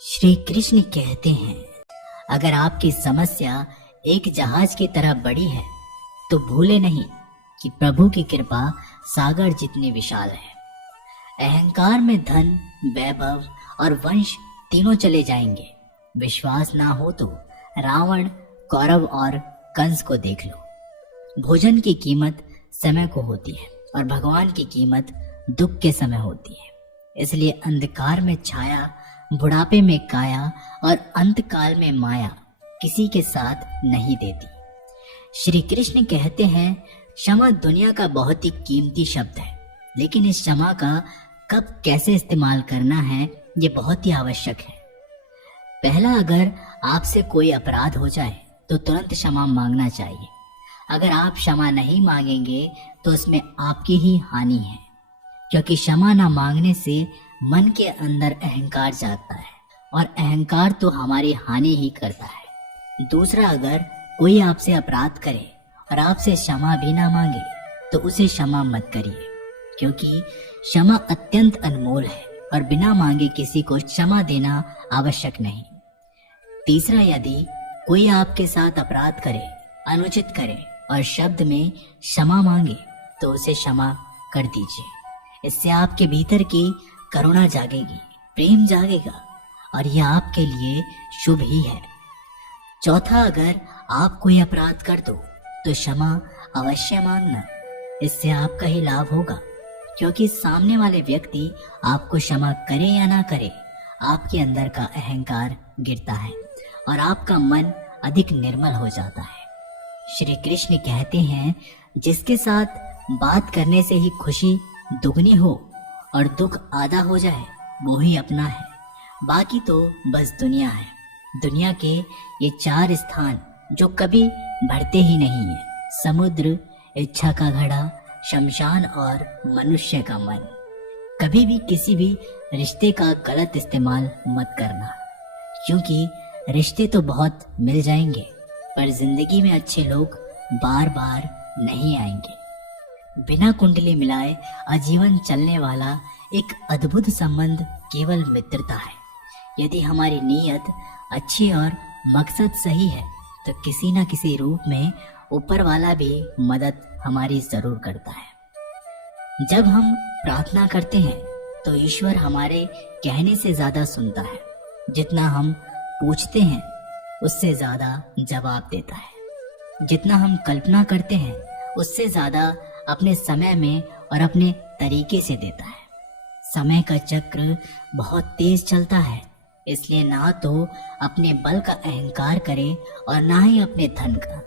श्री कृष्ण कहते हैं, अगर आपकी समस्या एक जहाज की तरह बड़ी है तो भूले नहीं कि प्रभु की कृपा सागर जितनी विशाल है। अहंकार में धन, वैभव और वंश तीनों चले जाएंगे। विश्वास ना हो तो रावण, कौरव और कंस को देख लो। भोजन की कीमत समय को होती है और भगवान की कीमत दुख के समय होती है। इसलिए अंधकार में छाया, बुढ़ापे में काया और अंतकाल में माया किसी के साथ नहीं देती। श्री कृष्ण कहते हैं, क्षमा दुनिया का बहुत ही कीमती शब्द है, लेकिन इस क्षमा का कब कैसे इस्तेमाल करना है ये बहुत ही आवश्यक है। पहला, अगर आपसे कोई अपराध हो जाए तो तुरंत क्षमा मांगना चाहिए। अगर आप क्षमा नहीं मांगेंगे तो उसमें आपकी ही हानि है, क्योंकि क्षमा न मांगने से मन के अंदर अहंकार जागता है और अहंकार तो हमारी हानि ही करता है। दूसरा, अगर कोई आपसे अपराध करे और आपसे क्षमा भी ना मांगे तो उसे क्षमा मत करिए, क्योंकि क्षमा अत्यंत अनमोल है और बिना मांगे किसी को क्षमा देना आवश्यक नहीं। तीसरा, यदि कोई आपके साथ अपराध करे, अनुचित करे और शब्द में क्षमा मांगे तो उसे क्षमा कर दीजिए। इससे आपके भीतर की करुणा जागेगी, प्रेम जागेगा और यह आपके लिए शुभ ही है। चौथा, अगर आप कोई अपराध कर दो तो क्षमा अवश्य मांगना। इससे आपका ही लाभ होगा, क्योंकि सामने वाले व्यक्ति आपको क्षमा करे या ना करे, आपके अंदर का अहंकार गिरता है और आपका मन अधिक निर्मल हो जाता है। श्री कृष्ण कहते हैं, जिसके साथ बात करने से ही खुशी दुगनी हो और दुख आधा हो जाए वो ही अपना है। बाकी तो बस दुनिया है। दुनिया के ये चार स्थान जो कभी भरते ही नहीं है: समुद्र, इच्छा का घड़ा, शमशान और मनुष्य का मन। कभी भी किसी भी रिश्ते का गलत इस्तेमाल मत करना, क्योंकि रिश्ते तो बहुत मिल जाएंगे पर जिंदगी में अच्छे लोग बार बार नहीं आएंगे। बिना कुंडली मिलाए आजीवन चलने वाला एक अद्भुत संबंध केवल मित्रता है। यदि हमारी नीयत अच्छी और मकसद सही है तो किसी न किसी रूप में ऊपर वाला भी मदद हमारी जरूर करता है। जब हम प्रार्थना करते हैं तो ईश्वर हमारे कहने से ज्यादा सुनता है। जितना हम पूछते हैं उससे ज्यादा जवाब देता है। जितना हम कल्पना करते हैं उससे ज्यादा अपने समय में और अपने तरीके से देता है। समय का चक्र बहुत तेज चलता है, इसलिए ना तो अपने बल का अहंकार करें और ना ही अपने धन का।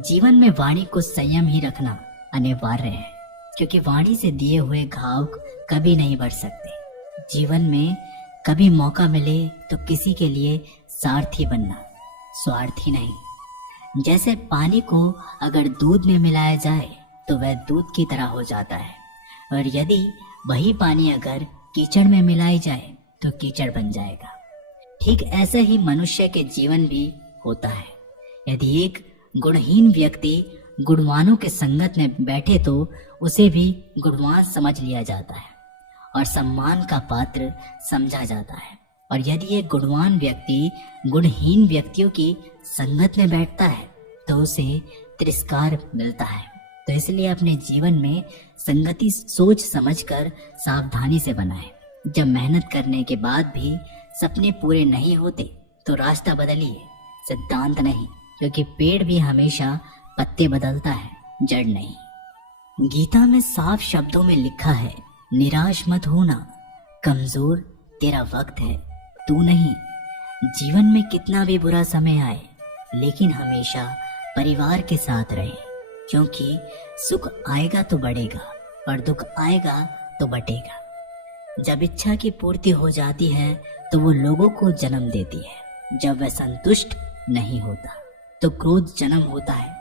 जीवन में वाणी को संयम ही रखना अनिवार्य है, क्योंकि वाणी से दिए हुए घाव कभी नहीं बढ़ सकते। जीवन में कभी मौका मिले तो किसी के लिए सारथी बनना, स्वार्थी नहीं। जैसे पानी को अगर दूध में मिलाया जाए तो वह दूध की तरह हो जाता है, और यदि वही पानी अगर कीचड़ में मिलाई जाए तो कीचड़ बन जाएगा। ठीक ऐसा ही मनुष्य के जीवन भी होता है। यदि एक गुणहीन व्यक्ति गुणवानों के संगत में बैठे तो उसे भी गुणवान समझ लिया जाता है और सम्मान का पात्र समझा जाता है। और यदि एक गुणवान व्यक्ति गुणहीन व्यक्तियों की संगत में बैठता है तो उसे तिरस्कार मिलता है। तो इसलिए अपने जीवन में संगति सोच समझकर सावधानी से बनाएं। जब मेहनत करने के बाद भी सपने पूरे नहीं होते तो रास्ता बदलिए, सिद्धांत नहीं, क्योंकि पेड़ भी हमेशा पत्ते बदलता है, जड़ नहीं। गीता में साफ शब्दों में लिखा है, निराश मत होना, कमजोर तेरा वक्त है, तू नहीं। जीवन में कितना भी बुरा समय आए लेकिन हमेशा परिवार के साथ रहे, क्योंकि सुख आएगा तो बढ़ेगा और दुख आएगा तो बटेगा। जब इच्छा की पूर्ति हो जाती है तो वो लोगों को जन्म देती है। जब वह संतुष्ट नहीं होता तो क्रोध जन्म होता है।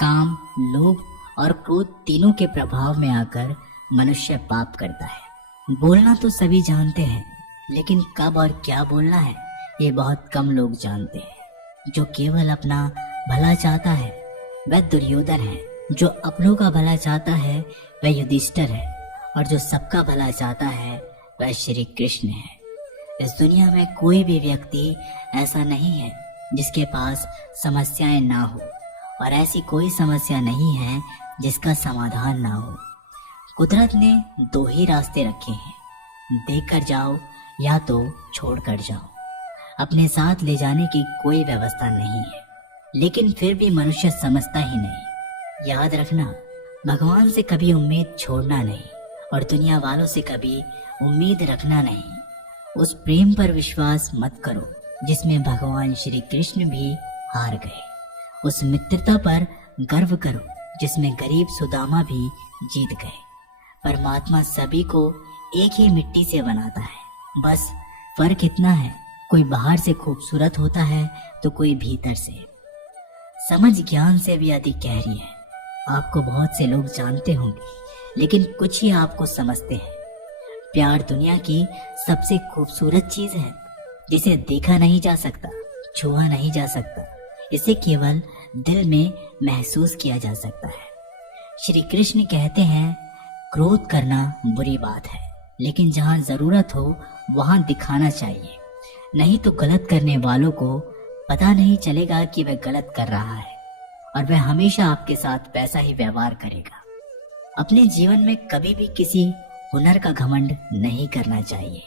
काम, लोभ और क्रोध तीनों के प्रभाव में आकर मनुष्य पाप करता है। बोलना तो सभी जानते हैं, लेकिन कब और क्या बोलना है ये बहुत कम लोग जानते हैं। जो केवल अपना भला चाहता है वह दुर्योधन है, जो अपनों का भला चाहता है वह युधिष्ठिर है, और जो सबका भला चाहता है वह श्री कृष्ण है। इस दुनिया में कोई भी व्यक्ति ऐसा नहीं है जिसके पास समस्याएं ना हो, और ऐसी कोई समस्या नहीं है जिसका समाधान ना हो। कुदरत ने दो ही रास्ते रखे हैं, देख कर जाओ या तो छोड़ कर जाओ। अपने साथ ले जाने की कोई व्यवस्था नहीं है, लेकिन फिर भी मनुष्य समझता ही नहीं। याद रखना, भगवान से कभी उम्मीद छोड़ना नहीं और दुनिया वालों से कभी उम्मीद रखना नहीं। उस प्रेम पर विश्वास मत करो जिसमें भगवान श्री कृष्ण भी हार गए। उस मित्रता पर गर्व करो जिसमें गरीब सुदामा भी जीत गए। परमात्मा सभी को एक ही मिट्टी से बनाता है, बस फर्क इतना है, कोई बाहर से खूबसूरत होता है तो कोई भीतर से। समझ ज्ञान से भी अधिक गहरी है। आपको बहुत से लोग जानते होंगे, लेकिन कुछ ही आपको समझते हैं। प्यार दुनिया की सबसे खूबसूरत चीज है, जिसे देखा नहीं जा सकता, छुआ नहीं जा सकता, इसे केवल दिल में महसूस किया जा सकता है। श्री कृष्ण कहते हैं, क्रोध करना बुरी बात है, लेकिन जहाँ जरूरत हो वहां दिखाना चाहिए, नहीं तो गलत करने वालों को पता नहीं चलेगा कि वह गलत कर रहा है और वह हमेशा आपके साथ वैसा ही व्यवहार करेगा। अपने जीवन में कभी भी किसी हुनर का घमंड नहीं करना चाहिए,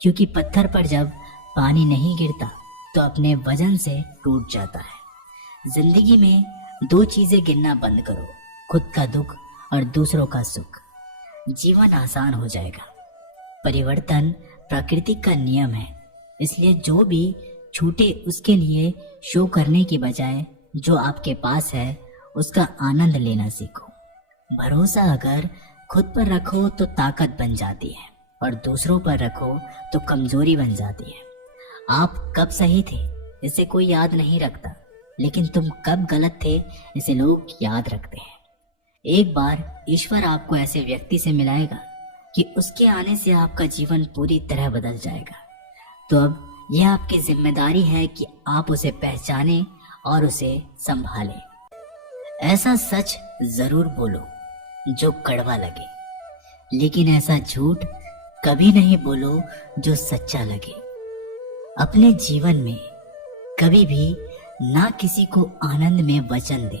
क्योंकि पत्थर पर जब पानी नहीं गिरता तो अपने वजन से टूट जाता है। जिंदगी में दो चीजें गिनना बंद करो, खुद का दुख और दूसरों का सुख। जीवन आसान हो जाएगा। परिवर्तन प्रकृति का नियम है, इसलिए जो भी छूटे उसके लिए शो करने की बजाय जो आपके पास है उसका आनंद लेना सीखो। भरोसा अगर खुद पर रखो तो ताकत बन जाती है और दूसरों पर रखो तो कमजोरी बन जाती है। आप कब सही थे इसे कोई याद नहीं रखता, लेकिन तुम कब गलत थे इसे लोग याद रखते हैं। एक बार ईश्वर आपको ऐसे व्यक्ति से मिलाएगा कि उसके आने से आपका जीवन पूरी तरह बदल जाएगा। तो अब यह आपकी जिम्मेदारी है कि आप उसे पहचाने और उसे संभालें। ऐसा सच जरूर बोलो जो कड़वा लगे, लेकिन ऐसा झूठ कभी नहीं बोलो जो सच्चा लगे। अपने जीवन में कभी भी ना किसी को आनंद में वचन दे,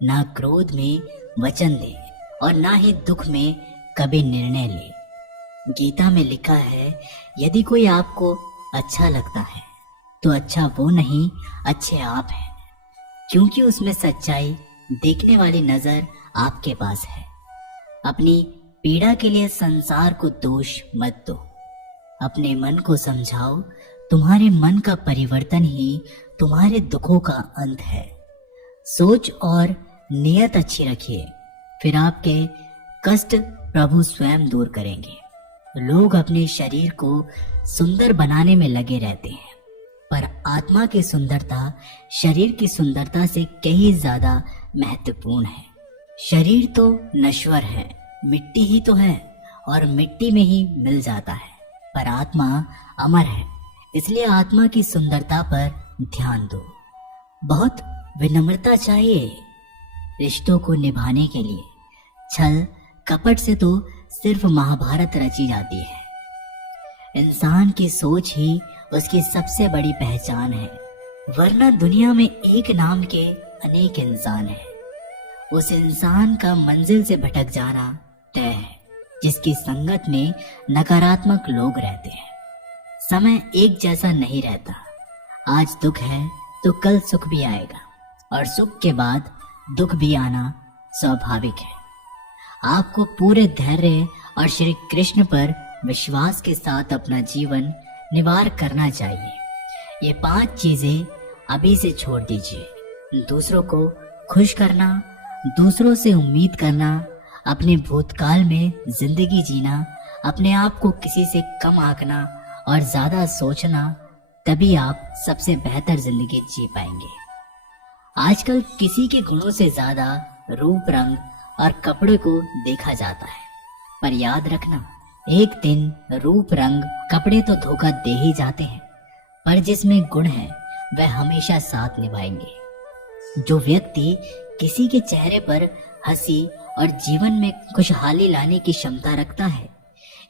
ना क्रोध में वचन दे और ना ही दुख में कभी निर्णय ले। गीता में लिखा है, यदि कोई आपको अच्छा लगता है तो अच्छा वो नहीं, अच्छे आप हैं, क्योंकि उसमें सच्चाई देखने वाली नजर आपके पास है। अपनी पीड़ा के लिए संसार को दोष मत दो, अपने मन को समझाओ। तुम्हारे मन का परिवर्तन ही तुम्हारे दुखों का अंत है। सोच और नियत अच्छी रखिए, फिर आपके कष्ट प्रभु स्वयं दूर करेंगे। लोग अपने शरीर को सुंदर बनाने में लगे रहते हैं, पर आत्मा की सुंदरता शरीर की सुंदरता से कहीं ज्यादा महत्वपूर्ण है। शरीर तो नश्वर है, मिट्टी ही तो है और मिट्टी में ही मिल जाता है, पर आत्मा अमर है, इसलिए आत्मा की सुंदरता पर ध्यान दो। बहुत विनम्रता चाहिए रिश्तों को निभाने के लिए। छल कपट से तो सिर्फ महाभारत रची जाती है। इंसान की सोच ही उसकी सबसे बड़ी पहचान है, वरना दुनिया में एक नाम के अनेक इंसान हैं। उस इंसान का मंजिल से भटक जाना तय है जिसकी संगत में नकारात्मक लोग रहते हैं। समय एक जैसा नहीं रहता, आज दुख है तो कल सुख भी आएगा और सुख के बाद दुख भी आना स्वाभाविक है। आपको पूरे धैर्य और श्री कृष्ण पर विश्वास के साथ अपना जीवन निवार करना चाहिए। ये 5 चीजें अभी से छोड़ दीजिए। दूसरों को खुश करना, दूसरों से उम्मीद करना, अपने भूतकाल में जिंदगी जीना, अपने आप को किसी से कम आंकना और ज्यादा सोचना, तभी आप सबसे बेहतर जिंदगी जी पाएंगे। आजकल किसी के गुणों से ज्यादा रूप, रंग और कपड़े को देखा जाता है, पर याद रखना, एक दिन रूप, रंग, कपड़े तो धोखा दे ही जाते हैं, पर जिसमें गुण है वह हमेशा साथ निभाएंगे। जो व्यक्ति किसी के चेहरे पर हंसी और जीवन में खुशहाली लाने की क्षमता रखता है,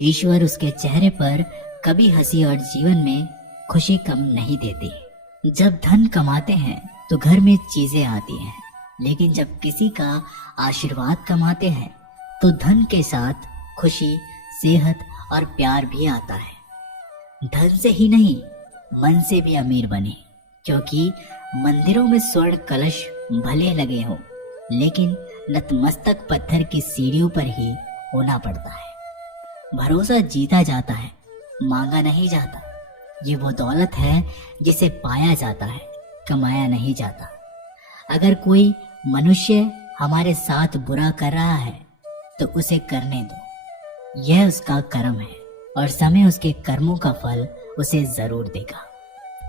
ईश्वर उसके चेहरे पर कभी हंसी और जीवन में खुशी कम नहीं देती। जब धन कमाते हैं तो घर में चीजें आती हैं, लेकिन जब किसी का आशीर्वाद कमाते हैं तो धन के साथ खुशी, सेहत और प्यार भी आता है। धन से ही नहीं, मन से भी अमीर बने, क्योंकि मंदिरों में स्वर्ण कलश भले लगे हों, लेकिन नतमस्तक पत्थर की सीढ़ियों पर ही होना पड़ता है। भरोसा जीता जाता है, मांगा नहीं जाता। ये वो दौलत है जिसे पाया जाता है, कमाया नहीं जाता। अगर कोई मनुष्य हमारे साथ बुरा कर रहा है तो उसे करने दो, यह उसका कर्म है और समय उसके कर्मों का फल उसे जरूर देगा।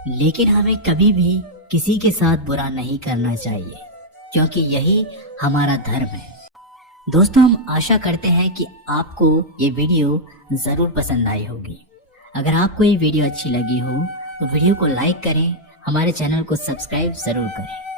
लेकिन हमें कभी भी किसी के साथ बुरा नहीं करना चाहिए, क्योंकि यही हमारा धर्म है। दोस्तों, हम आशा करते हैं कि आपको ये वीडियो जरूर पसंद आई होगी। अगर आपको ये वीडियो अच्छी लगी हो तो वीडियो को लाइक करें, हमारे चैनल को सब्सक्राइब जरूर करें।